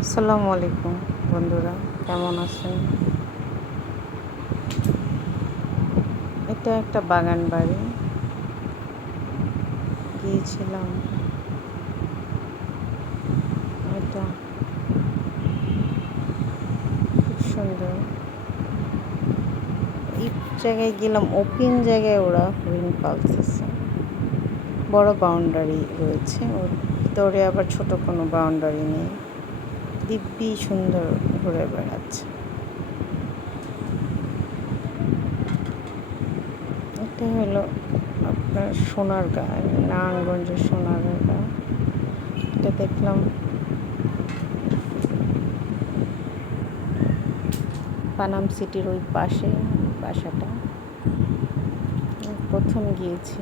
আসসালামু আলাইকুম বন্ধুরা, কেমন আছেন? এটা একটা বাগান বাড়ি। গিয়েছিলাম। এটা খুব সুন্দর। এই জায়গায় গেলাম, ওপেন জায়গায় ওরা হরিণ পালতেছে। বড় বাউন্ডারি রয়েছে, ওর ভিতরে আবার ছোট কোনো বাউন্ডারি নেই। দিব্যি সুন্দর ঘুরে বেড়াচ্ছে। এটা হলো আপনার সোনারগাঁ, নারায়ণগঞ্জের সোনারগাঁ। এটা দেখলাম পানাম সিটির ওই পাশে বাসাটা। প্রথম গিয়েছি,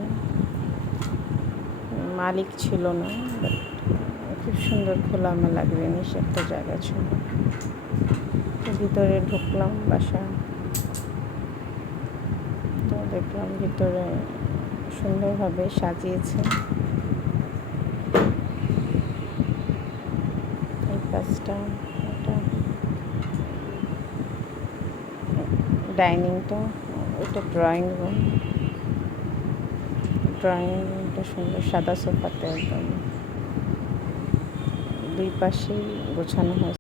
মালিক ছিল না, বাট খুব সুন্দর খোলামেলা গ্রিনিশ একটা জায়গা ছিল। তো ভিতরে ঢুকলাম বাসা, তো দেখলাম ভিতরে সুন্দরভাবে সাজিয়েছে। এই পাশটা এটা ডাইনিংটা, এটা ড্রয়িং রুমটা সুন্দর সাদা সোফাতে একদম দুই পাশেই গোছানো হয়েছে।